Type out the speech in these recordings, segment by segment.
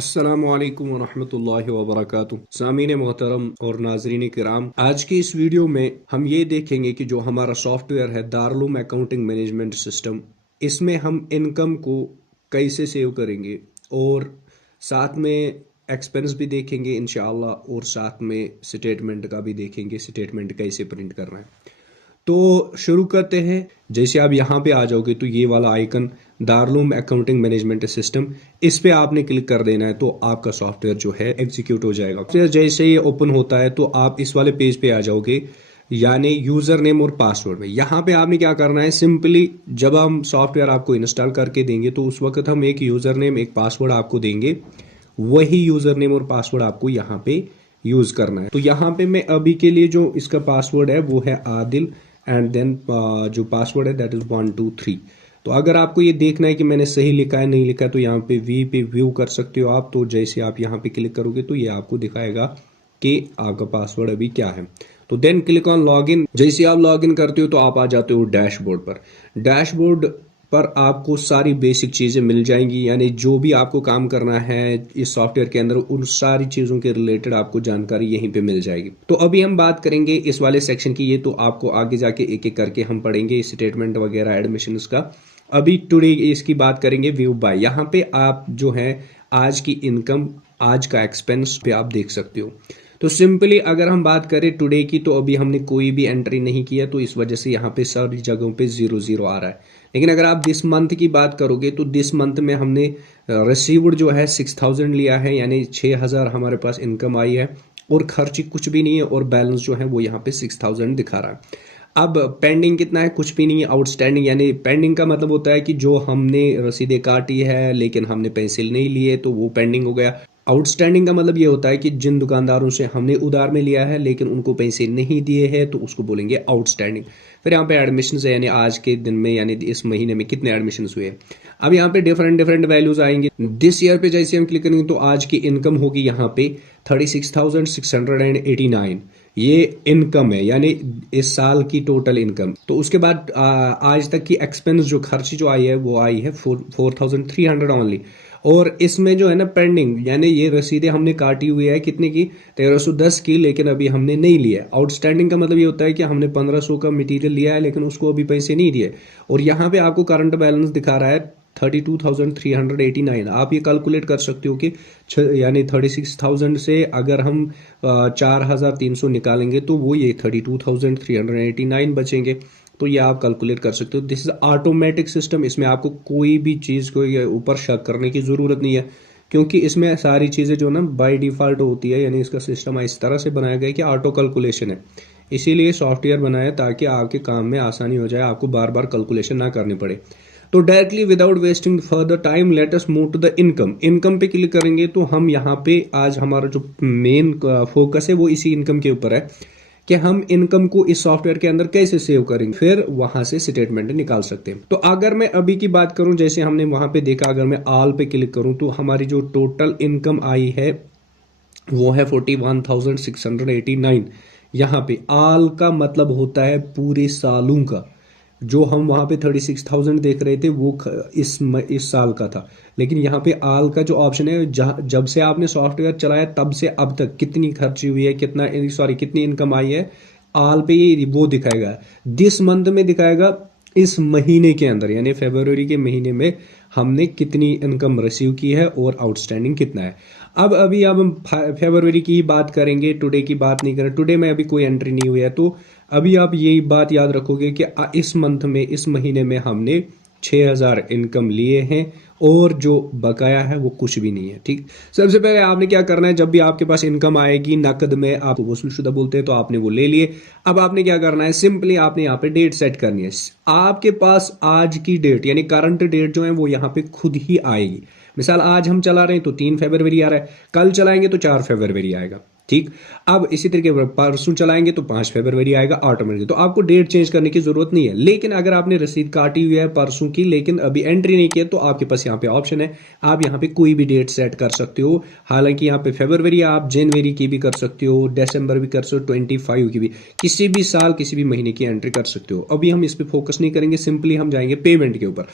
अस्सलामुअलैकुम वरहमतुल्लाहि वबरकातुहू। सामीन मोहतरम और नाजरीन किराम, आज की इस वीडियो में हम ये देखेंगे कि जो हमारा सॉफ्टवेयर है दारुल अकाउंटिंग मैनेजमेंट सिस्टम, इसमें हम इनकम को कैसे सेव करेंगे और साथ में एक्सपेंस भी देखेंगे इंशाअल्लाह, और साथ में स्टेटमेंट का भी देखेंगे, स्टेटमेंट कैसे प्रिंट करना है। तो शुरू करते हैं। जैसे आप यहाँ पे आ जाओगे तो ये वाला icon Darul accounting management system, इस पे आपने क्लिक कर देना है तो आपका सॉफ्टवेयर जो है एग्जीक्यूट हो जाएगा। फिर जैसे ये ओपन होता है तो आप इस वाले पेज पे आ जाओगे, यानी यूजर नेम और पासवर्ड में। यहाँ पे आपने क्या करना है, सिंपली जब हम सॉफ्टवेयर आपको इंस्टॉल करके देंगे तो उस वक्त हम एक यूजर नेम एक पासवर्ड आपको देंगे, वही यूजर नेम और पासवर्ड आपको यहाँ पे यूज करना है। तो यहाँ पे मैं अभी के लिए जो इसका पासवर्ड है वो है आदिल, एंड देन जो पासवर्ड है दैट इज 123। तो अगर आपको ये देखना है कि मैंने सही लिखा है नहीं लिखा है तो यहाँ पे वी पे व्यू कर सकते हो आप। तो जैसे आप यहाँ पे क्लिक करोगे तो ये आपको दिखाएगा कि आपका पासवर्ड अभी क्या है। तो देन क्लिक ऑन लॉगिन। जैसे आप लॉगिन करते हो तो आप आ जाते हो डैशबोर्ड पर। डैशबोर्ड पर आपको सारी बेसिक चीज़ें मिल जाएंगी, यानी जो भी आपको काम करना है इस सॉफ्टवेयर के अंदर उन सारी चीज़ों के रिलेटेड आपको जानकारी यहीं पे मिल जाएगी। तो अभी हम बात करेंगे इस वाले सेक्शन की, ये तो आपको आगे जाके एक एक करके हम पढ़ेंगे स्टेटमेंट वगैरह एडमिशन का। अभी टुडे इसकी बात करेंगे व्यू बाय। यहाँ पे आप जो है आज की इनकम, आज का एक्सपेंस पे आप देख सकते हो। तो सिंपली अगर हम बात करें टुडे की तो अभी हमने कोई भी एंट्री नहीं किया, तो इस वजह से यहाँ पे सारी जगहों पे 0 आ रहा है। लेकिन अगर आप दिस मंथ की बात करोगे तो दिस मंथ में हमने रिसीव्ड जो है 6000 लिया है, यानी 6000 हमारे पास इनकम आई है और खर्च कुछ भी नहीं है, और बैलेंस जो है वो यहाँ पे 6000 दिखा रहा है। अब पेंडिंग कितना है, कुछ भी नहीं है। आउटस्टैंडिंग, यानी पेंडिंग का मतलब होता है कि जो हमने रसीदें काटी है लेकिन हमने पैसे नहीं लिए तो वो पेंडिंग हो गया। आउटस्टैंडिंग का मतलब ये होता है कि जिन दुकानदारों से हमने उधार में लिया है लेकिन उनको पैसे नहीं दिए हैं तो उसको बोलेंगे आउटस्टैंडिंग। फिर यहाँ पे एडमिशन है, यानी आज के दिन में यानी इस महीने में कितने एडमिशन हुए। अब यहाँ पे डिफरेंट वैल्यूज आएंगे। दिस ईयर पे जैसे हम क्लिक करेंगे तो आज की इनकम होगी यहाँ पे 36,689। ये इनकम है, यानी इस साल की टोटल इनकम। तो उसके बाद आज तक की एक्सपेंस जो खर्च जो आई है वो आई है 4300 ओनली। और इसमें जो है ना पेंडिंग, यानी ये रसीदें हमने काटी हुई है कितने की, 1310 की, लेकिन अभी हमने नहीं लिया। आउटस्टैंडिंग का मतलब ये होता है कि हमने 1500 का मटेरियल लिया है लेकिन उसको अभी पैसे नहीं दिए। और यहाँ पे आपको करंट बैलेंस दिखा रहा है 32,389। आप ये कैलकुलेट कर सकते हो कि यानी 36,000 से अगर हम 4,300 निकालेंगे तो वो ये 32,389 बचेंगे। तो ये आप कैलकुलेट कर सकते हो। दिस इज ऑटोमेटिक सिस्टम, इसमें आपको कोई भी चीज़ को ऊपर शक करने की ज़रूरत नहीं है, क्योंकि इसमें सारी चीज़ें जो ना बाय डिफ़ॉल्ट होती है, यानी इसका सिस्टम इस तरह से बनाया गया है कि ऑटो कैलकुलेशन है। इसीलिए सॉफ्टवेयर बनाया ताकि आपके काम में आसानी हो जाए, आपको बार बार कैलकुलेशन ना करनी पड़े। तो directly without wasting further time let us move to the income. Income पे क्लिक करेंगे तो हम यहाँ पे आज हमारा जो मेन फोकस है वो इसी इनकम के ऊपर है कि हम इनकम को इस सॉफ्टवेयर के अंदर कैसे सेव करेंगे, फिर वहां से स्टेटमेंट निकाल सकते हैं। तो अगर मैं अभी की बात करूं, जैसे हमने वहां पे देखा, अगर मैं ऑल पे क्लिक करूं तो हमारी जो टोटल इनकम आई है वो है 41,689। यहाँ पे ऑल का मतलब होता है पूरे सालों का। जो हम वहां पे 36,000 देख रहे थे वो इस साल का था, लेकिन यहाँ पे आल का जो ऑप्शन है, जब से आपने सॉफ्टवेयर चलाया तब से अब तक कितनी खर्ची हुई है, कितनी इनकम आई है, आल पे ये वो दिखाएगा। दिस मंथ में दिखाएगा इस महीने के अंदर, यानी फरवरी के महीने में हमने कितनी इनकम रिसीव की है और आउटस्टैंडिंग कितना है। अब हम फरवरी की बात करेंगे, टुडे की बात नहीं करें। टुडे में अभी कोई एंट्री नहीं हुई है, तो अभी आप यही बात याद रखोगे कि इस मंथ में, इस महीने में हमने 6000 इनकम लिए हैं और जो बकाया है वो कुछ भी नहीं है। ठीक, सबसे पहले आपने क्या करना है, जब भी आपके पास इनकम आएगी नकद में, आप वसूलशुदा बोलते हैं, तो आपने वो ले लिए। अब आपने क्या करना है, सिंपली आपने यहाँ पे डेट सेट करनी है। आपके पास आज की डेट यानी करंट डेट जो है वो यहाँ पे खुद ही आएगी। मिसाल आज हम चला रहे हैं तो 3 फरवरी आ रहा है, कल चलाएंगे तो 4 फरवरी आएगा। ठीक, अब इसी तरीके परसों चलाएंगे तो 5 फरवरी आएगा ऑटोमेटिक। तो आपको डेट चेंज करने की जरूरत नहीं है। लेकिन अगर आपने रसीद काटी हुई है परसों की लेकिन अभी एंट्री नहीं किया, तो आपके पास यहाँ पे ऑप्शन है, आप यहाँ पे कोई भी डेट सेट कर सकते हो। हालांकि यहाँ पे फरवरी, आप जनवरी की भी कर सकते हो, दिसंबर भी कर सकते हो, 25 की भी, किसी भी साल किसी भी महीने की एंट्री कर सकते हो। अभी हम इस पर फोकस नहीं करेंगे, सिंपली हम जाएंगे पेमेंट के ऊपर।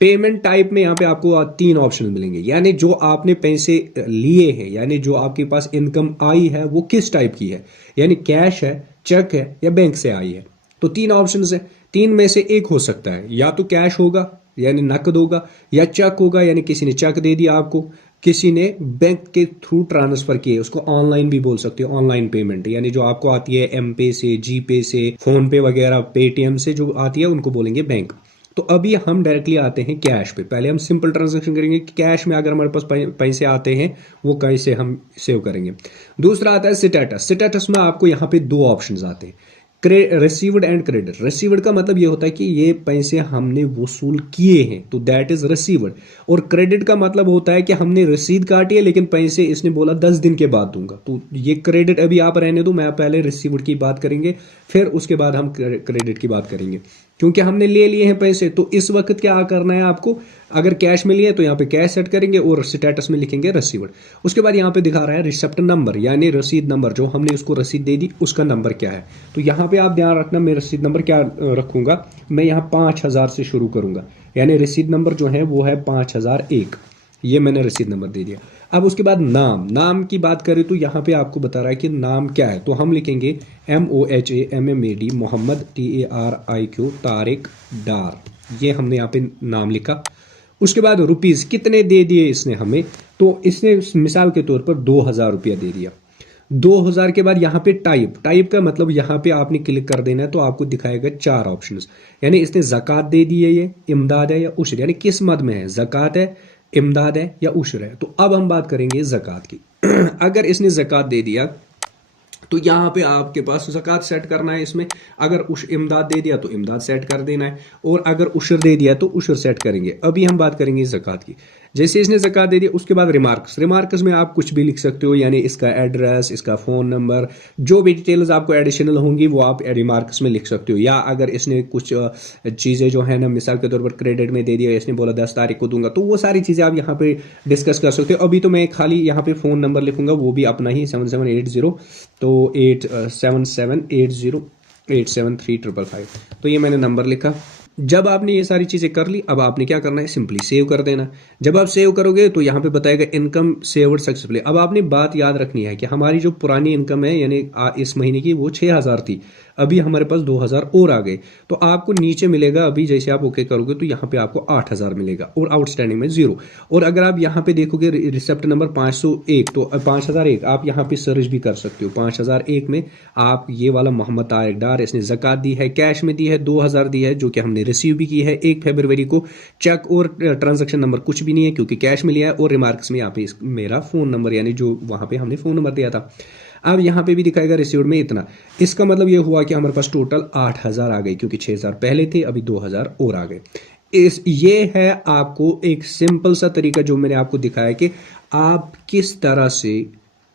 पेमेंट टाइप में यहाँ पे आपको तीन ऑप्शन मिलेंगे, यानी जो आपने पैसे लिए हैं, यानी जो आपके पास इनकम आई है वो किस टाइप की है, यानी कैश है, चेक है या बैंक से आई है। तो तीन ऑप्शंस है, तीन में से एक हो सकता है, या तो कैश होगा यानी नकद होगा, या चेक होगा यानी किसी ने चेक दे दिया आपको, किसी ने बैंक के थ्रू ट्रांसफर किए, उसको ऑनलाइन भी बोल सकते हो, ऑनलाइन पेमेंट यानी जो आपको आती है एम पे से, जी पे से, फोन पे वगैरह, पेटीएम से जो आती है उनको बोलेंगे बैंक। तो अभी हम डायरेक्टली आते हैं कैश पे। पहले हम सिंपल ट्रांजैक्शन करेंगे कि कैश में अगर हमारे पास पैसे आते हैं वो कैसे हम सेव करेंगे। दूसरा आता है स्टेटस। स्टेटस में आपको यहाँ पे दो ऑप्शंस आते हैं, रिसीव्ड एंड क्रेडिट। रिसीव्ड का मतलब ये होता है कि ये पैसे हमने वसूल किए हैं, तो दैट इज रिसीव्ड। और क्रेडिट का मतलब होता है कि हमने रसीद काटी है लेकिन पैसे इसने बोला 10 दिन के बाद दूंगा, तो ये क्रेडिट अभी आप रहने दो, मैं पहले रिसीव्ड की बात करेंगे फिर उसके बाद हम क्रेडिट की बात करेंगे, क्योंकि हमने ले लिए हैं पैसे। तो इस वक्त क्या करना है आपको, अगर कैश में लिए तो यहाँ पे कैश सेट करेंगे और स्टेटस में लिखेंगे रिसीव्ड। उसके बाद यहाँ पे दिखा रहा है रिसेप्ट नंबर यानी रसीद नंबर, जो हमने उसको रसीद दे दी उसका नंबर क्या है। तो यहाँ पे आप ध्यान रखना, मैं रसीद नंबर क्या रखूंगा, मैं यहाँ 5000 से शुरू करूंगा, यानी रसीद नंबर जो है वो है 5001, ये मैंने रसीद नंबर दे दिया। अब उसके बाद नाम की बात करें तो यहाँ पे आपको बता रहा है कि नाम क्या है, तो हम लिखेंगे MOHAMMAD मोहम्मद TARIQ तारिक डार, ये हमने यहाँ पे नाम लिखा। उसके बाद रुपीज कितने दे दिए इसने हमें, तो इसने मिसाल के तौर पर 2000 रुपया दे दिया। 2000 के बाद यहाँ पे टाइप का मतलब यहाँ पे आपने क्लिक कर देना है तो आपको दिखाएगा चार ऑप्शंस, यानी इसने ज़कात दे दी है, ये इमदाद है या उश्र, यानी किस मद में है, ज़कात है, इमदाद है या उश्र है। तो अब हम बात करेंगे ज़कात की। अगर इसने ज़कात दे दिया तो यहाँ पे आपके पास ज़कात सेट करना है इसमें, अगर इमदाद दे दिया तो इमदाद सेट कर देना है, और अगर उशर दे दिया तो उशर सेट करेंगे। अभी हम बात करेंगे ज़कात की। जैसे इसने ज़कात दे दिया उसके बाद रिमार्क्स में आप कुछ भी लिख सकते हो, यानी इसका एड्रेस, इसका फ़ोन नंबर, जो भी डिटेल्स आपको एडिशनल होंगी वो आप रिमार्क्स में लिख सकते हो। या अगर इसने कुछ चीज़ें जो है ना, मिसाल के तौर पर क्रेडिट में दे दिया, इसने बोला 10 तारीख को दूंगा, तो वो सारी चीज़ें आप यहाँ पे डिस्कस कर सकते हो। अभी तो मैं खाली यहाँ पे फ़ोन नंबर लिखूंगा, वो भी अपना ही 7780, तो 87780873555, तो ये मैंने नंबर लिखा। जब आपने ये सारी चीज़ें कर ली, अब आपने क्या करना है, सिंपली सेव कर देना। जब आप सेव करोगे तो यहाँ पे बताएगा इनकम सेव्ड सक्सेसफुली। अब आपने बात याद रखनी है कि हमारी जो पुरानी इनकम है यानी इस महीने की वो 6000 थी, अभी हमारे पास 2000 और आ गए, तो आपको नीचे मिलेगा, अभी जैसे आप ओके करोगे तो यहाँ पे आपको 8000 मिलेगा और आउटस्टैंडिंग में 0। और अगर आप यहाँ पे देखोगे रिसेप्ट नंबर 501, तो 5001 आप यहाँ पे सर्च भी कर सकते हो। 5001 में आप ये वाला मोहम्मद तारिक डार, इसने ज़कात दी है, कैश में दी है, 2000 दी है जो कि हमने रिसीव भी की है 1 फरवरी को। चेक और ट्रांजैक्शन नंबर कुछ भी नहीं है क्योंकि कैश में लिया है, और रिमार्क्स में यहाँ पे मेरा फ़ोन नंबर यानी जो वहाँ पे हमने फ़ोन नंबर दिया था। अब यहाँ पे भी दिखाएगा रिसीव्ड में इतना, इसका मतलब ये हुआ कि हमारे पास टोटल 8000 आ गई, क्योंकि 6000 पहले थे, अभी 2000 और आ गए। ये है आपको एक सिंपल सा तरीका जो मैंने आपको दिखाया कि आप किस तरह से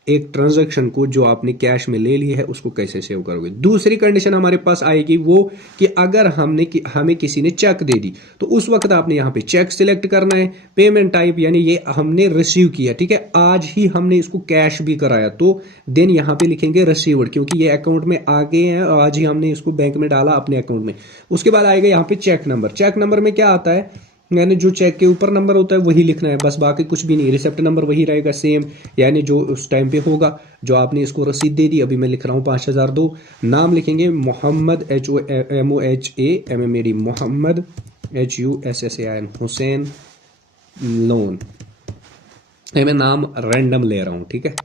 एक ट्रांजैक्शन को जो आपने कैश में ले ली है उसको कैसे सेव करोगे। दूसरी कंडीशन हमारे पास आएगी वो कि अगर हमें किसी ने चेक दे दी, तो उस वक्त आपने यहाँ पे चेक सिलेक्ट करना है, पेमेंट टाइप यानी ये हमने रिसीव किया, ठीक है, आज ही हमने इसको कैश भी कराया, तो देन यहाँ पे लिखेंगे रिसीव्ड, क्योंकि ये अकाउंट में आ गए हैं, आज ही हमने इसको बैंक में डाला अपने अकाउंट में। उसके बाद आएगा यहाँ पे चेक नंबर। चेक नंबर में क्या आता है, यानी जो चेक के ऊपर नंबर होता है वही लिखना है, बस बाकी कुछ भी नहीं। रिसेप्ट नंबर वही रहेगा सेम, यानी जो उस टाइम पे होगा, जो आपने इसको रसीद दे दी। अभी मैं लिख रहा हूँ 5002। नाम लिखेंगे मोहम्मद MOHAMMAD मोहम्मद HUSSAIN हुसैन लोन, ये मैं नाम रैंडम ले रहा हूँ, ठीक है।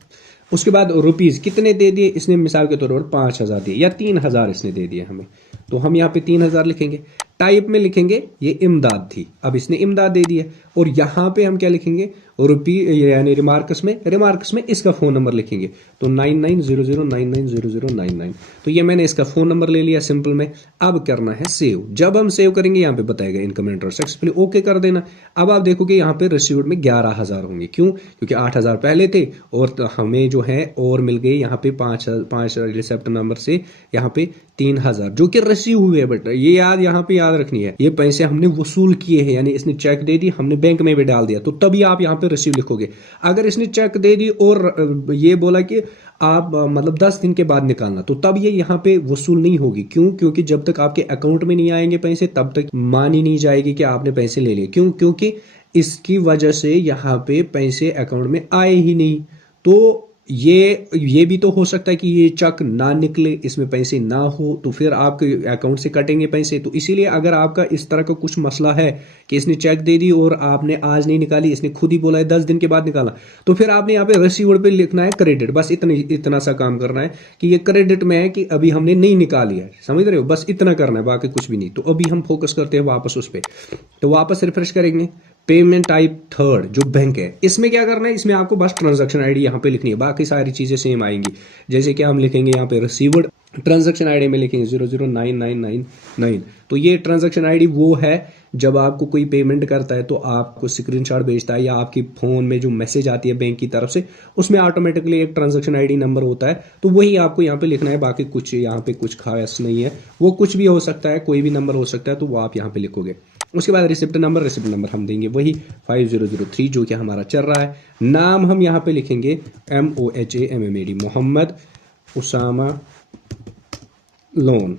उसके बाद रुपीज़ कितने दे दिए इसने, मिसाल के तौर पर 5000 दिए या 3000 इसने दे दिए हमें, तो हम यहाँ पे 3000 लिखेंगे। टाइप में लिखेंगे ये इमदाद थी, अब इसने इमदाद दे दिया, और यहाँ पे हम क्या लिखेंगे, यानी रिमार्क्स में इसका फ़ोन नंबर लिखेंगे, तो 9900990099। तो ये मैंने इसका फ़ोन नंबर ले लिया सिंपल में। अब करना है सेव। जब हम सेव करेंगे यहाँ पे बताएगा इनकम एंटर सक्सेसफुली, ओके कर देना। अब आप देखोगे यहाँ पे रिसीव्ड में 11000 होंगे, क्यों, क्योंकि 8000 पहले थे और हमें जो है और मिल गए यहाँ पे 5 रिसेप्ट नंबर से यहाँ पे 3000 जो कि रिसीव हुए, बट ये याद यहाँ पे याद रखनी है, ये पैसे हमने वसूल किए हैं, यानी इसने चेक दे दी, हमने बैंक में भी डाल दिया, तो तभी आप यहाँ पे रिसीव लिखोगे। अगर इसने चेक दे दी और ये बोला कि आप मतलब 10 दिन के बाद निकालना, तो तब ये यहाँ पे वसूल नहीं होगी। क्यों? क्योंकि जब तक आपके अकाउंट में नहीं आएंगे पैसे, तब तक मानी नहीं जाएगी कि आपने पैसे ले लिए। क्यों? क्योंकि इसकी वजह से यहाँ पे पैसे अकाउंट में आए ही नहीं। तो ये भी तो हो सकता है कि ये चेक ना निकले, इसमें पैसे ना हो, तो फिर आपके अकाउंट से कटेंगे पैसे। तो इसीलिए अगर आपका इस तरह का कुछ मसला है कि इसने चेक दे दी और आपने आज नहीं निकाली, इसने खुद ही बोला है 10 दिन के बाद निकाला, तो फिर आपने यहाँ पे रिसीव्ड पे लिखना है क्रेडिट। बस इतना सा काम करना है कि ये क्रेडिट में है कि अभी हमने नहीं निकाली है, समझ रहे हो? बस इतना करना है, बाकी कुछ भी नहीं। तो अभी हम फोकस करते हैं वापस उस पर। तो वापस रिफ्रेश करेंगे, पेमेंट टाइप थर्ड जो बैंक है, इसमें क्या करना है, इसमें आपको बस ट्रांजैक्शन आईडी यहाँ पे लिखनी है, बाकी सारी चीजें सेम आएंगी। जैसे कि हम लिखेंगे यहाँ पे रिसीव्ड, ट्रांजैक्शन आईडी में लिखेंगे 009999। तो ये ट्रांजैक्शन आईडी वो है जब आपको कोई पेमेंट करता है तो आपको स्क्रीनशॉट भेजता है या आपकी फोन में जो मैसेज आती है बैंक की तरफ से, उसमें ऑटोमेटिकली एक ट्रांजैक्शन आईडी नंबर होता है, तो वही आपको यहाँ पे लिखना है। बाकी कुछ यहाँ पे कुछ खास नहीं है, वो कुछ भी हो सकता है, कोई भी नंबर हो सकता है, तो वो आप यहाँ पे लिखोगे। उसके बाद रिसिप्ट नंबर हम देंगे वही 5003 जो कि हमारा चल रहा है। नाम हम यहाँ पे लिखेंगे MOHAMMAD, मोहम्मद उसामा लोन।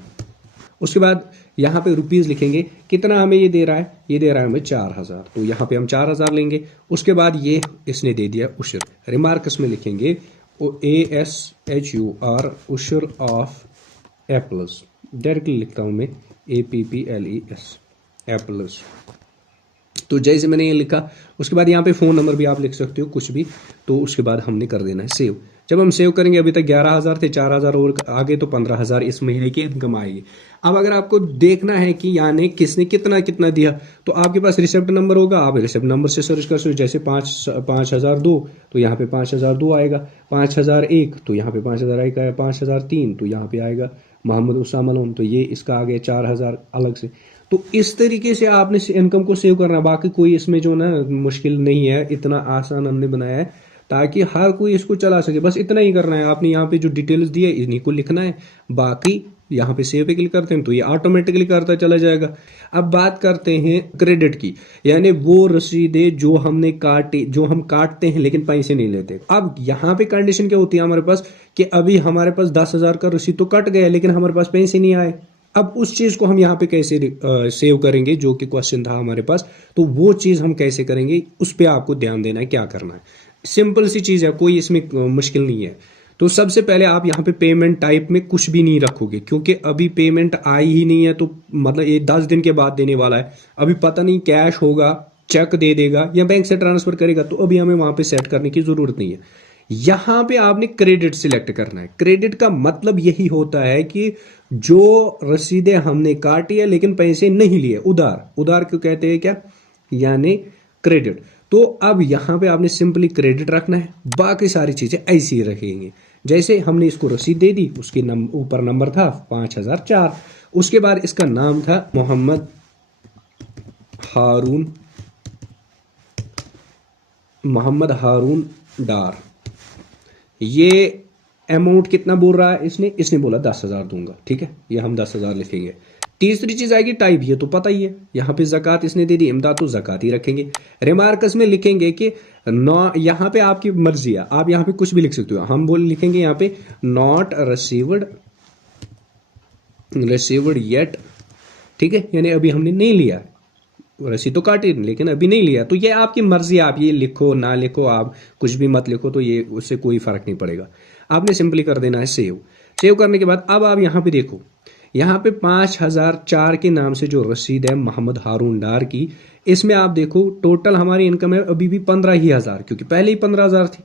उसके बाद यहाँ पे रुपीज़ लिखेंगे, कितना हमें ये दे रहा है, ये दे रहा है हमें 4000, तो यहाँ पे हम 4000 लेंगे। उसके बाद ये इसने दे दिया उशर, रिमार्क्स में लिखेंगे ASHUR, उशर ऑफ एप्पल्स, डायरेक्टली लिखता हूँ मैं APPLES, एप्पल्स। तो जैसे मैंने ये लिखा, उसके बाद यहाँ पे फ़ोन नंबर भी आप लिख सकते हो कुछ भी। तो उसके बाद हमने कर देना है सेव। जब हम सेव करेंगे, अभी तक 11,000 थे, 4,000 और आगे तो 15,000 इस महीने की इनकम आएगी। अब अगर आपको देखना है कि यानी किसने कितना कितना दिया, तो आपके पास रिसिप्ट नंबर होगा, आप रिसिप्ट नंबर से सर्च कर सकते हो। जैसे 5,002 तो यहाँ पे 5,002 आएगा, 5,001 तो यहाँ पे 5,001 आएगा, 5,003 तो यहाँ पे आएगा मोहम्मद उसामा लोन, तो ये इसका आ गया 4,000 अलग से। तो इस तरीके से आपने इनकम को सेव करना है। बाकी कोई इसमें जो ना मुश्किल नहीं है, इतना आसान हमने बनाया है ताकि हर कोई इसको चला सके। बस इतना ही करना है, आपने यहाँ पे जो डिटेल्स दी है इन्हीं को लिखना है। बाकी यहाँ पे सेव पे क्लिक करते हैं तो ये ऑटोमेटिकली करता चला जाएगा। अब बात करते हैं क्रेडिट की, यानी वो रसीदें जो हमने काटी, जो हम काटते हैं लेकिन पैसे नहीं लेते। अब यहाँ पे कंडीशन क्या होती है हमारे पास कि अभी हमारे पास 10,000 का रसीद तो कट गया लेकिन हमारे पास पैसे नहीं आए। अब उस चीज को हम यहाँ पे कैसे सेव करेंगे, जो कि क्वेश्चन था हमारे पास, तो वो चीज हम कैसे करेंगे उस पर आपको ध्यान देना है, क्या करना है। सिंपल सी चीज है, कोई इसमें मुश्किल नहीं है। तो सबसे पहले आप यहाँ पे पेमेंट टाइप में कुछ भी नहीं रखोगे, क्योंकि अभी पेमेंट आई ही नहीं है, तो मतलब ये 10 दिन के बाद देने वाला है। अभी पता नहीं कैश होगा, चेक दे देगा या बैंक से ट्रांसफर करेगा, तो अभी हमें वहां पे सेट करने की जरूरत नहीं है। यहां पे आपने क्रेडिट सिलेक्ट करना है। क्रेडिट का मतलब यही होता है कि जो रसीदें हमने काटी है लेकिन पैसे नहीं लिए, उधार, उधार क्यों कहते हैं क्या, यानी क्रेडिट। तो अब यहां पे आपने सिंपली क्रेडिट रखना है, बाकी सारी चीजें ऐसी ही रखेंगे। जैसे हमने इसको रसीद दे दी, उसके ऊपर नंबर था 5,004, उसके बाद इसका नाम था मोहम्मद हारून डार। ये अमाउंट कितना बोल रहा है इसने बोला 10,000 दूंगा, ठीक है, ये हम 10,000 लिखेंगे। तीसरी चीज आएगी टाइप, ये तो पता ही है, यहाँ पे ज़कात इसने दे दी, इमदाद तो ज़कात ही रखेंगे। रिमार्क्स में लिखेंगे कि यहाँ पे आपकी मर्जी है, आप यहाँ पे कुछ भी लिख सकते हो। हम लिखेंगे यहाँ पे नॉट रिसीव्ड येट, ठीक है, यानी अभी हमने नहीं लिया, रसीद तो काटी लेकिन अभी नहीं लिया। तो ये आपकी मर्जी है, आप ये लिखो ना लिखो, आप कुछ भी मत लिखो, तो ये उससे कोई फर्क नहीं पड़ेगा। आपने सिंपली कर देना है सेव। सेव करने के बाद अब आप यहाँ पे देखो, यहाँ पे 5,004 के नाम से जो रसीद है मोहम्मद हारून डार की, इसमें आप देखो टोटल हमारी इनकम है अभी भी 15,000, क्योंकि पहले ही 15,000 थी,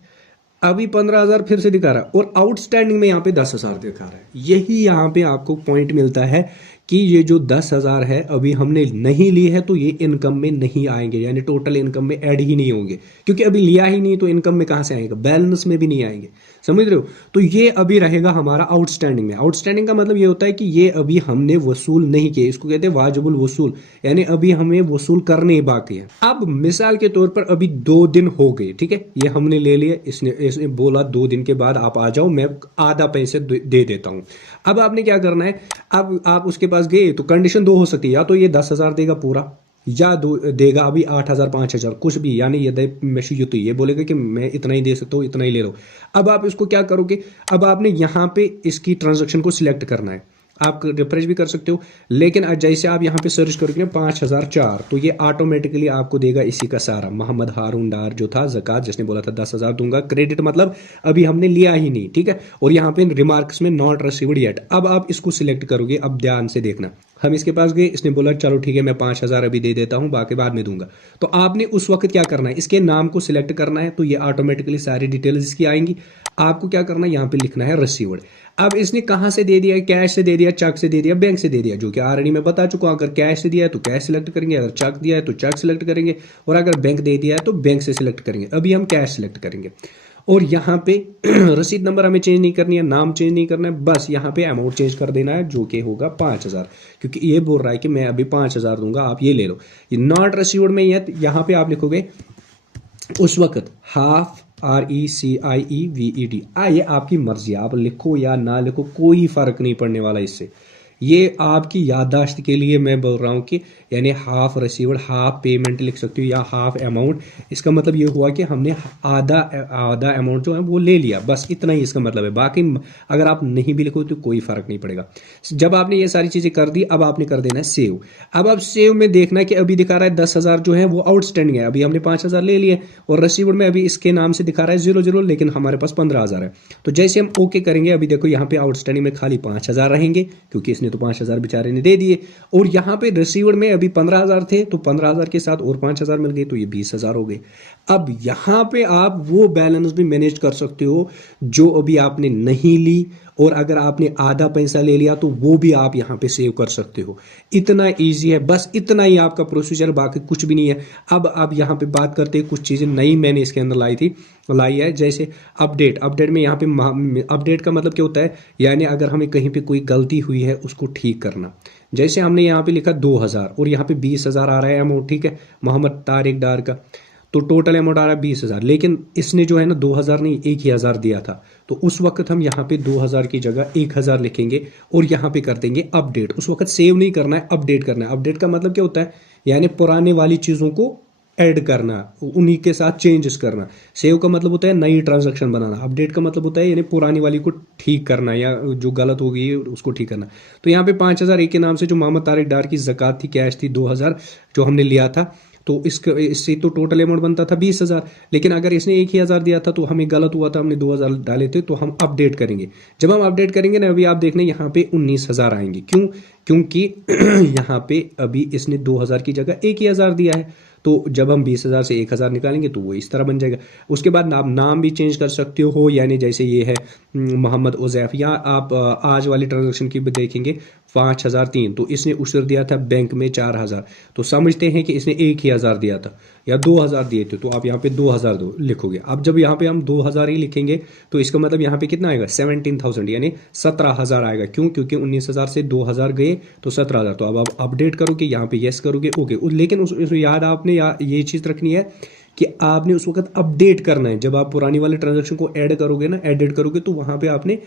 अभी 15,000 फिर से दिखा रहा है, और आउटस्टैंडिंग में यहाँ पे 10,000 दिखा रहा है। यही यहाँ पे आपको पॉइंट मिलता है कि ये जो 10,000 है अभी हमने नहीं ली है, तो ये इनकम में नहीं आएंगे, यानी टोटल इनकम में ऐड ही नहीं होंगे, क्योंकि अभी लिया ही नहीं, तो इनकम में कहां से आएगा, बैलेंस में भी नहीं आएंगे, समझ रहे हो। तो ये अभी रहेगा हमारा आउटस्टैंडिंग में। आउटस्टैंडिंग का मतलब ये होता है कि ये अभी हमने वसूल नहीं किए, इसको कहते हैं वाजिबुल वसूल, यानी अभी हमें वसूल करने ही बाकी है। अब मिसाल के तौर पर अभी 2 दिन हो गए, ठीक है, ये हमने ले लिया, इसने बोला 2 दिन के बाद आप आ जाओ, मैं आधा पैसे दे देता हूं। अब आपने क्या करना है, अब आप उसके पास पास गए तो कंडीशन दो हो सकती है, या तो ये 10,000 देगा पूरा, या देगा अभी 8,000 5,000 कुछ भी, यानी ये बोलेगा कि मैं इतना ही दे सकता हूँ, इतना ही ले लो। अब आप इसको क्या करोगे, अब आपने यहाँ पे इसकी ट्रांजेक्शन को सिलेक्ट करना है। आप रिफ्रेश भी कर सकते हो, लेकिन जैसे आप यहाँ पे सर्च करोगे ना 5,004, तो ये ऑटोमेटिकली आपको देगा इसी का सारा, मोहम्मद हारून डार जो था ज़कात, जिसने बोला था 10,000 दूंगा, क्रेडिट मतलब अभी हमने लिया ही नहीं, ठीक है। और यहाँ पे रिमार्क्स में नॉट रिसीव्ड येट। अब आप इसको सिलेक्ट करोगे, अब ध्यान से देखना, हम इसके पास गए, इसने बोला चलो ठीक है मैं 5,000 अभी दे देता हूँ, बाकी बाद में दूंगा। तो आपने उस वक्त क्या करना है, इसके नाम को सिलेक्ट करना है, तो ये ऑटोमेटिकली सारी डिटेल्स इसकी आएंगी। आपको क्या करना है, यहाँ पे लिखना है रिसीव्ड। अब इसने कहां से दे दिया, कैश से दे दिया, चेक से दे दिया, बैंक से दे दिया, जो कि ऑलरेडी मैं बता चुका हूं। अगर कैश से दिया है तो कैश सिलेक्ट करेंगे, अगर चेक दिया है तो चेक सिलेक्ट करेंगे, और अगर बैंक दे दिया है तो बैंक से सिलेक्ट करेंगे। अभी हम कैश सिलेक्ट करेंगे, और यहाँ पे रसीद नंबर हमें चेंज नहीं करनी है, नाम चेंज नहीं करना है, बस यहाँ पे अमाउंट चेंज कर देना है, जो कि होगा 5,000, क्योंकि ये बोल रहा है कि मैं अभी 5,000 दूंगा, आप ये ले लो। ये नॉट रिसीव्ड में यहाँ पे आप लिखोगे उस वक्त हाफ, RECIEVED, ये आपकी मर्जी, आप लिखो या ना लिखो, कोई फर्क नहीं पड़ने वाला इससे। ये आपकी याददाश्त के लिए मैं बोल रहा हूँ कि यानी हाफ रिसीव्ड, हाफ पेमेंट लिख सकते हो, या हाफ अमाउंट। इसका मतलब ये हुआ कि हमने आधा आधा अमाउंट जो है वो ले लिया, बस इतना ही इसका मतलब है। बाकी अगर आप नहीं भी लिखो तो कोई फर्क नहीं पड़ेगा। जब आपने ये सारी चीजें कर दी, अब आपने कर देना है सेव। अब आप सेव में देखना है कि अभी दिखा रहा है 10,000 जो है वो आउटस्टैंडिंग है, अभी हमने 5,000 ले लिए, और रिसीव्ड में अभी इसके नाम से दिखा रहा है 0 लेकिन हमारे पास 15,000 है। तो जैसे हम ओके करेंगे, अभी देखो यहाँ पे आउटस्टैंडिंग में खाली 5,000 रहेंगे, क्योंकि इसने तो 5,000 बेचारे ने दे दिए, और यहाँ पे रिसीव्ड में अभी 15,000 थे, तो 15,000 के साथ और 5,000 मिल गए, तो ये 20,000 हो गए। अब यहाँ पे आप वो बैलेंस भी मैनेज कर सकते हो जो अभी आपने नहीं ली, और अगर आपने आधा पैसा ले लिया तो वो भी आप यहाँ पे सेव कर सकते हो। इतना इजी है, बस इतना ही आपका प्रोसीजर, बाकी कुछ भी नहीं है। अब यहाँ पे बात करते हैं, कुछ चीजें नई मैंने इसके अंदर लाई है, जैसे अपडेट में यहाँ पे अपडेट का मतलब क्या होता है, यानी अगर हमें कहीं पे कोई गलती हुई है उसको ठीक करना। जैसे हमने यहाँ पे लिखा 2,000 और यहाँ पे 20,000 आ रहा है अमाउंट, ठीक है, मोहम्मद तारिक डार का, तो टोटल अमाउंट आ रहा है 20,000, लेकिन इसने जो है ना 2,000 नहीं 1,000 दिया था। तो उस वक्त हम यहाँ पे 2,000 की जगह 1,000 लिखेंगे, और यहाँ पे कर देंगे अपडेट। उस वक्त सेव नहीं करना है, अपडेट करना है। अपडेट का मतलब क्या होता है, यानी पुराने वाली चीजों को ऐड करना, उन्हीं के साथ चेंजेस करना। सेव का मतलब होता है नई ट्रांजैक्शन बनाना, अपडेट का मतलब होता है यानी पुरानी वाली को ठीक करना, या जो गलत हो गई है उसको ठीक करना। तो यहाँ पे 5,000 एक के नाम से जो मोहम्मद तारिक डार की ज़कात थी, कैश थी 2,000 जो हमने लिया था, तो इससे तो टोटल अमाउंट बनता था 20,000, लेकिन अगर इसने 1,000 दिया था तो हमें गलत हुआ था, हमने 2,000 डाले थे, तो हम अपडेट करेंगे। जब हम अपडेट करेंगे ना, अभी आप देखना यहाँ पे 19,000 आएंगे। क्यों? क्योंकि यहाँ पे अभी इसने 2,000 की जगह 1,000 दिया है, तो जब हम 20,000 से 1,000 निकालेंगे तो वो इस तरह बन जाएगा। उसके बाद नाम भी चेंज कर सकते हो, यानी जैसे ये है मोहम्मद उजैफ, या आप आज वाली ट्रांजैक्शन की भी देखेंगे 5,003, तो इसने उशर दिया था बैंक में 4,000, तो समझते हैं कि इसने 1,000 दिया था या 2,000 दिए थे, तो आप यहाँ पे 2,000 लिखोगे। अब जब यहाँ पे हम 2,000 ही लिखेंगे तो इसका मतलब यहाँ पे कितना आएगा 17,000, यानी 17,000 आएगा। क्यों? क्योंकि 19,000 से 2,000 गए तो 17,000। तो अब आप अपडेट करोगे, यहाँ पे यस करोगे, ओके। लेकिन उस याद आपने ये चीज रखनी है कि आपने उस वक्त अपडेट करना है। जब आप पुरानी वाले ट्रांजैक्शन को ऐड करोगे ना, एडिट करोगे, तो वहां पे आपने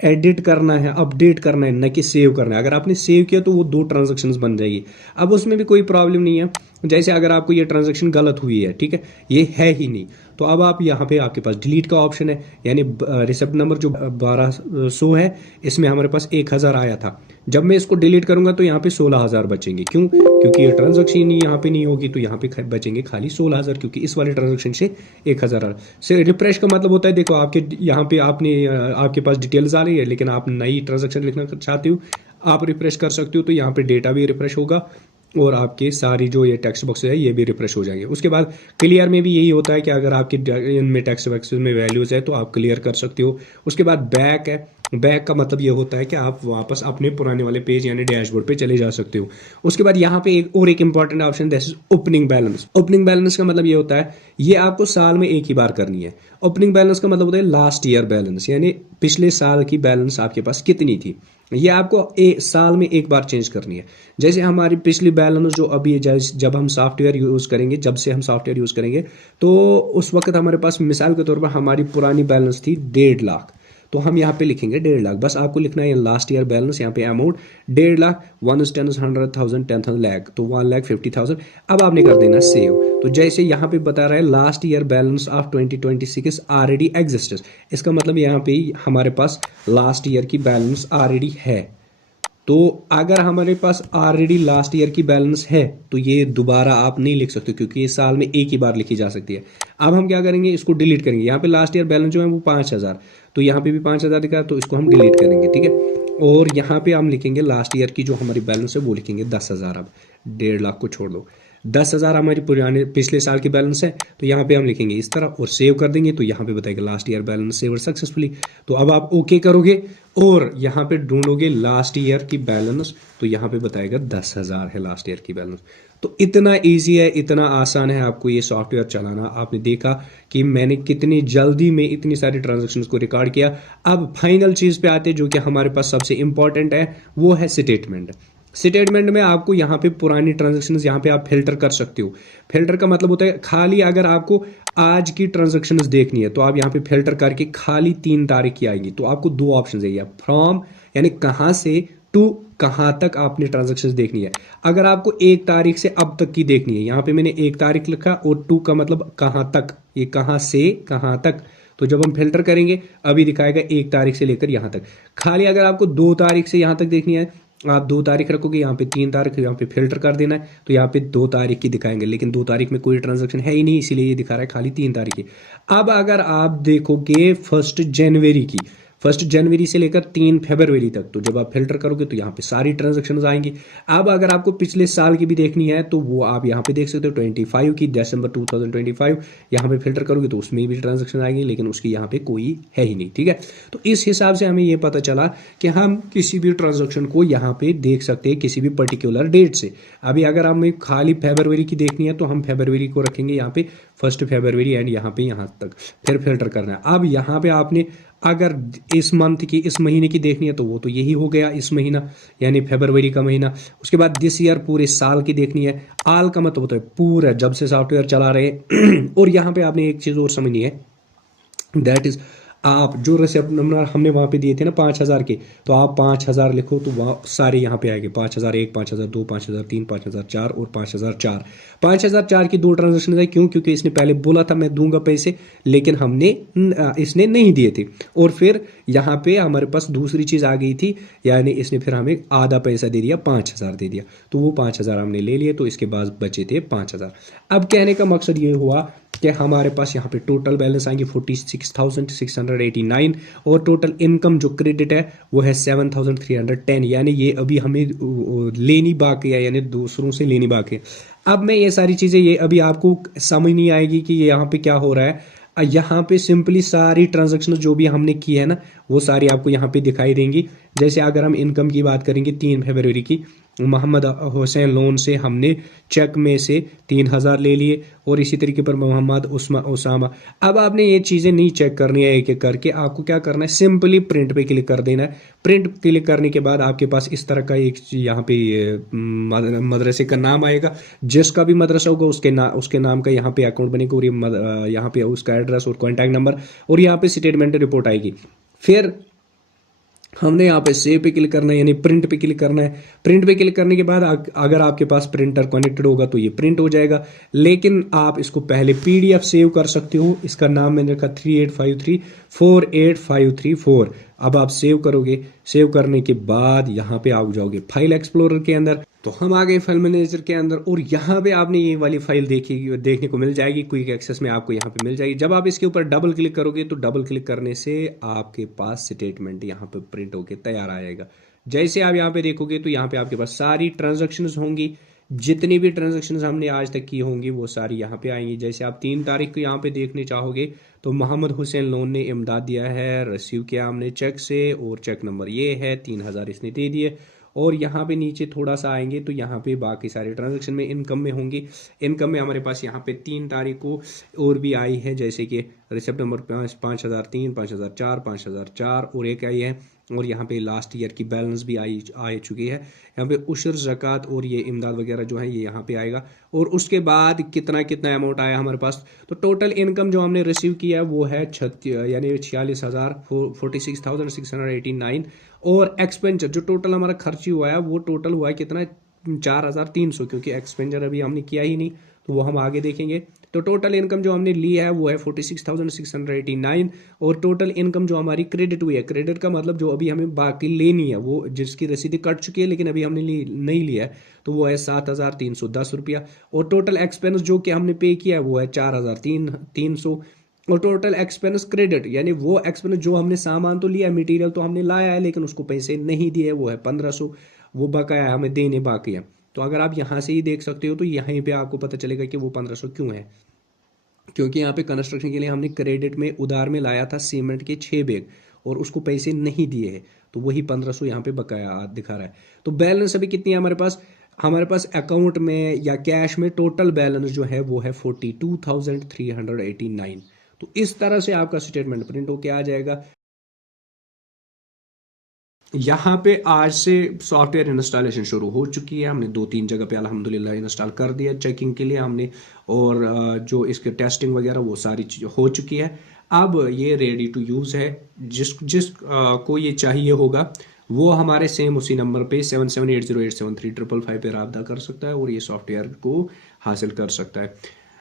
एडिट करना है, अपडेट करना है, न कि सेव करना है। अगर आपने सेव किया तो वो 2 ट्रांजैक्शंस बन जाएगी। अब उसमें भी कोई प्रॉब्लम नहीं है, जैसे अगर आपको ये ट्रांजैक्शन गलत हुई है, ठीक है, ये है ही नहीं, तो अब आप यहाँ पे आपके पास डिलीट का ऑप्शन है, यानी रिसिप्ट नंबर जो 1200 है, इसमें हमारे पास 1,000 आया था। जब मैं इसको डिलीट करूंगा तो यहाँ पे 16,000 बचेंगे। क्यों? क्योंकि ये ट्रांजैक्शन ही यहाँ पे नहीं होगी, तो यहाँ पे बचेंगे खाली 16,000, क्योंकि इस वाले ट्रांजैक्शन से 1,000 से रिफ्रेश का मतलब होता है, देखो आपके यहाँ पे आपके पास डिटेल्स आ रही है, लेकिन आप नई ट्रांजैक्शन लिखना चाहते हो, आप रिफ्रेश कर सकते हो, तो यहाँ पे डेटा भी रिफ्रेश होगा, और आपके सारी जो ये टेक्स्ट बॉक्स है ये भी रिफ्रेश हो जाएंगे। उसके बाद क्लियर में भी यही होता है कि अगर आपके इनमें टेक्स्ट बॉक्स में वैल्यूज है तो आप क्लियर कर सकते हो। उसके बाद बैक है, बैक का मतलब ये होता है कि आप वापस अपने पुराने वाले पेज यानी डैशबोर्ड पे चले जा सकते हो। उसके बाद यहाँ पे एक important option that is opening balance. Opening balance का मतलब ये होता है, ये आपको साल में एक ही बार करनी है। ओपनिंग बैलेंस का मतलब होता है लास्ट ईयर बैलेंस, यानी पिछले साल की बैलेंस आपके पास कितनी थी, ये आपको साल में एक बार चेंज करनी है। जैसे हमारी पिछली बैलेंस जो अभी जब हम सॉफ्टवेयर यूज करेंगे, जब से हम सॉफ्टवेयर यूज करेंगे, तो उस वक्त हमारे पास मिसाल के तौर पर हमारी पुरानी बैलेंस थी 1.5 लाख। तो हम यहाँ पे लिखेंगे 1.5 लाख। बस आपको लिखना है लास्ट ईयर बैलेंस, यहाँ पे अमाउंट 1.5 लाख, 1/10, 100,000, 10,000 तो 1,50,000। अब आपने कर देना सेव। तो जैसे यहाँ पे बता रहा है last year balance of 2026 already existed, इसका मतलब यहाँ पे हमारे पास लास्ट ईयर की बैलेंस ऑलरेडी है। तो अगर हमारे पास ऑलरेडी लास्ट ईयर की बैलेंस है तो ये दोबारा आप नहीं लिख सकते, क्योंकि ये साल में एक ही बार लिखी जा सकती है। अब हम क्या करेंगे, इसको डिलीट करेंगे। यहाँ पे लास्ट ईयर बैलेंस जो है वो 5,000, तो यहाँ पे भी 5,000 दिखा है, तो इसको हम डिलीट करेंगे, ठीक है। और यहाँ पे हम लिखेंगे लास्ट ईयर की जो हमारी बैलेंस है वो लिखेंगे 10,000। अब 1.5 लाख को छोड़ दो, 10,000 हमारी पुराने पिछले साल की बैलेंस है, तो यहाँ पे हम लिखेंगे इस तरह और सेव कर देंगे। तो यहाँ पे बताएगा last year balance saver successfully. तो अब आप ओके करोगे और यहाँ पे ढूंढोगे लास्ट ईयर की बैलेंस, तो यहाँ पे बताएगा 10,000 है लास्ट ईयर की बैलेंस। तो इतना इजी है, इतना आसान है आपको ये सॉफ्टवेयर चलाना। आपने देखा कि मैंने कितनी जल्दी में इतनी सारी ट्रांजैक्शंस को रिकॉर्ड किया। अब फाइनल चीज़ पे आते जो कि हमारे पास सबसे इंपॉर्टेंट है, वो है स्टेटमेंट। स्टेटमेंट में आपको यहाँ पे पुरानी ट्रांजैक्शंस यहाँ पे आप फिल्टर कर सकते हो। फिल्टर का मतलब होता है खाली अगर आपको आज की ट्रांजैक्शंस देखनी है तो आप यहाँ पे फिल्टर करके खाली 3 तारीख की आएगी, तो आपको 2 ऑप्शन है, फ्रॉम यानी कहाँ से, टू कहाँ तक आपने ट्रांजैक्शंस देखनी है। अगर आपको 1 तारीख से अब तक की देखनी है, यहाँ पे मैंने 1 तारीख लिखा, और 2 का मतलब कहाँ तक, ये कहाँ से कहाँ तक। तो जब हम फिल्टर करेंगे अभी दिखाएगा 1 तारीख से लेकर यहाँ तक। खाली अगर आपको 2 तारीख से यहाँ तक देखनी है, आप 2 तारीख रखोगे, यहाँ पे 3 तारीख, यहाँ पे फिल्टर कर देना है, तो यहाँ पे 2 तारीख की दिखाएंगे, लेकिन 2 तारीख में कोई ट्रांजैक्शन है ही नहीं, इसीलिए ये दिखा रहा है खाली 3 तारीख की। अब अगर आप देखोगे 1 जनवरी की, 1 जनवरी से लेकर 3 फरवरी तक, तो जब आप फिल्टर करोगे तो यहाँ पे सारी ट्रांजैक्शन आएंगी। अब अगर आपको पिछले साल की भी देखनी है तो वो आप यहाँ पे देख सकते हो 25 की, दिसंबर 2025, यहाँ पे फिल्टर करोगे तो उसमें भी ट्रांजैक्शन आएंगी, लेकिन उसकी यहाँ पे कोई है ही नहीं, ठीक है। तो इस हिसाब से हमें ये पता चला कि हम किसी भी ट्रांजैक्शन को यहाँ पे देख सकते हैं किसी भी पर्टिकुलर डेट से। अभी अगर हमें खाली फरवरी की देखनी है तो हम फरवरी को रखेंगे यहाँ पे 1 फरवरी एंड यहाँ पे यहाँ तक, फिर फिल्टर करना है। अब यहाँ पे आपने अगर इस मंथ की, इस महीने की देखनी है तो वो तो यही हो गया, इस महीना यानी फरवरी का महीना। उसके बाद दिस ईयर पूरे साल की देखनी है। आल का मतलब होता है पूरा, जब से सॉफ्टवेयर चला रहे हैं। और यहाँ पे आपने एक चीज़ और समझनी है, दैट इज आप जो रिसिप्ट नंबर हमने वहाँ पे दिए थे ना 5,000 के, तो आप 5,000 लिखो तो वहाँ सारे यहाँ पे आएंगे, 5,001, 5,002, 5,003, 5,004 और 5,004। 5,004 की 2 ट्रांजेक्शन है, क्यों? क्योंकि इसने पहले बोला था मैं दूंगा पैसे, लेकिन हमने इसने नहीं दिए थे। और फिर यहाँ पे हमारे पास दूसरी चीज़ आ गई थी, यानी इसने फिर हमें आधा पैसा दे दिया, 5,000 दे दिया, तो वो 5,000 हमने ले लिए, तो इसके बाद बचे थे 5,000। अब कहने का मकसद ये हुआ कि हमारे पास यहाँ पे टोटल बैलेंस आएंगे 46,689, और टोटल इनकम जो क्रेडिट है वो है 7,310, यानी ये अभी हमें लेनी बाकी है, यानी दूसरों से लेनी बाकी है। अब मैं ये सारी चीज़ें, ये अभी आपको समझ नहीं आएगी कि ये यहाँ पे क्या हो रहा है। यहाँ पे सिंपली सारी ट्रांजैक्शन जो भी हमने की है ना, वो सारी आपको यहाँ पे दिखाई देंगी। जैसे अगर हम इनकम की बात करेंगे 3 फरवरी की, मोहम्मद हुसैन लोन से हमने चेक में से 3,000 ले लिए, और इसी तरीके पर मोहम्मद उसामा। अब आपने ये चीज़ें नहीं चेक करनी है एक एक करके, आपको क्या करना है, सिंपली प्रिंट पे क्लिक कर देना है। प्रिंट क्लिक करने के बाद आपके पास इस तरह का एक यहाँ पे मदरसे का नाम आएगा, जिसका भी मदरसा होगा उसके नाम का यहाँ पे अकाउंट बनेगा, और ये यहाँ पे उसका एड्रेस और कॉन्टैक्ट नंबर, और यहाँ पे स्टेटमेंट रिपोर्ट आएगी। फिर हमने यहाँ पे सेव पे क्लिक करना है, यानी प्रिंट पे क्लिक करना है। प्रिंट पे क्लिक करने के बाद अगर आपके पास प्रिंटर कनेक्टेड होगा तो ये प्रिंट हो जाएगा, लेकिन आप इसको पहले पीडीएफ सेव कर सकते हो। इसका नाम मैंने रखा 38534854। अब आप सेव करोगे, सेव करने के बाद यहाँ पे आप जाओगे फाइल एक्सप्लोरर के अंदर, तो हम आ गए फाइल मैनेजर के अंदर, और यहाँ पे आपने ये वाली फाइल देखने को मिल जाएगी, क्विक एक्सेस में आपको यहाँ पे मिल जाएगी। जब आप इसके ऊपर डबल क्लिक करोगे तो डबल क्लिक करने से आपके पास स्टेटमेंट यहाँ पे प्रिंट होके तैयार आ जाएगा। जैसे आप यहाँ पे देखोगे तो यहाँ पे आपके पास सारी ट्रांजेक्शन्स होंगी, जितनी भी ट्रांजेक्शन्स हमने आज तक की होंगी वो सारी यहाँ पे आएंगी। जैसे आप 3 तारीख को यहाँ पे देखने चाहोगे तो मोहम्मद हुसैन लोन ने इमदाद दिया है, रिसीव किया हमने चेक से, और चेक नंबर ये है, 3,000 इसने दे दिए। और यहाँ पे नीचे थोड़ा सा आएंगे तो यहाँ पे बाकी सारे ट्रांजैक्शन में इनकम में होंगी। इनकम में हमारे पास यहाँ पे 3 तारीख को और भी आई है, जैसे कि रिसिप्ट नंबर 5,003, 5,004, 5,004, और एक आई है और यहाँ पे लास्ट ईयर की बैलेंस भी आ चुकी है। यहाँ पे उशर ज़कात और ये इमदाद वगैरह जो है ये यहाँ पे आएगा, और उसके बाद कितना कितना अमाउंट आया हमारे पास। तो टोटल इनकम जो हमने रिसीव किया है वो है यानी 46,46,689। और एक्सपेंचर जो टोटल हमारा खर्च हुआ है वो टोटल हुआ है कितना, 4,300, क्योंकि एक्सपेंचर अभी हमने किया ही नहीं तो वो हम आगे देखेंगे। तो टोटल इनकम जो हमने ली है वो है 46,689। और टोटल इनकम जो हमारी क्रेडिट हुई है, क्रेडिट का मतलब जो अभी हमें बाकी लेनी है, वो जिसकी रसीदें कट चुकी है लेकिन अभी हमने नहीं लिया है, तो वो है 7,310 रुपया। और टोटल एक्सपेंस जो कि हमने पे किया है वो है 4,300। और टोटल एक्सपेंस क्रेडिट यानी वो एक्सपेंस जो हमने सामान तो लिया है, मटेरियल तो हमने लाया है लेकिन उसको पैसे नहीं दिए, वो है 1,500, वो बकाया है, हमें देने बाकी है। तो अगर आप यहाँ से ही देख सकते हो तो यहीं पे आपको पता चलेगा कि वो 1,500 क्यों है, क्योंकि यहाँ पे कंस्ट्रक्शन के लिए हमने क्रेडिट में उधार में लाया था सीमेंट के 6 बैग और उसको पैसे नहीं दिए हैं, तो वही 1,500 यहाँ पे बकाया दिखा रहा है। तो बैलेंस अभी कितनी है हमारे पास अकाउंट में या कैश में टोटल बैलेंस जो है वो है 42,389। तो इस तरह से आपका स्टेटमेंट प्रिंट होके आ जाएगा। यहाँ पे आज से सॉफ्टवेयर इंस्टॉलेशन शुरू हो चुकी है, हमने 2-3 जगह पे अल्हम्दुलिल्लाह इंस्टॉल कर दिया चेकिंग के लिए हमने, और जो इसके टेस्टिंग वगैरह वो सारी चीज़ हो चुकी है। अब ये रेडी टू यूज़ है। जिस को ये चाहिए होगा वो हमारे सेम उसी नंबर पे 7780873555 पे रब्ता कर सकता है और ये सॉफ्टवेयर को हासिल कर सकता है।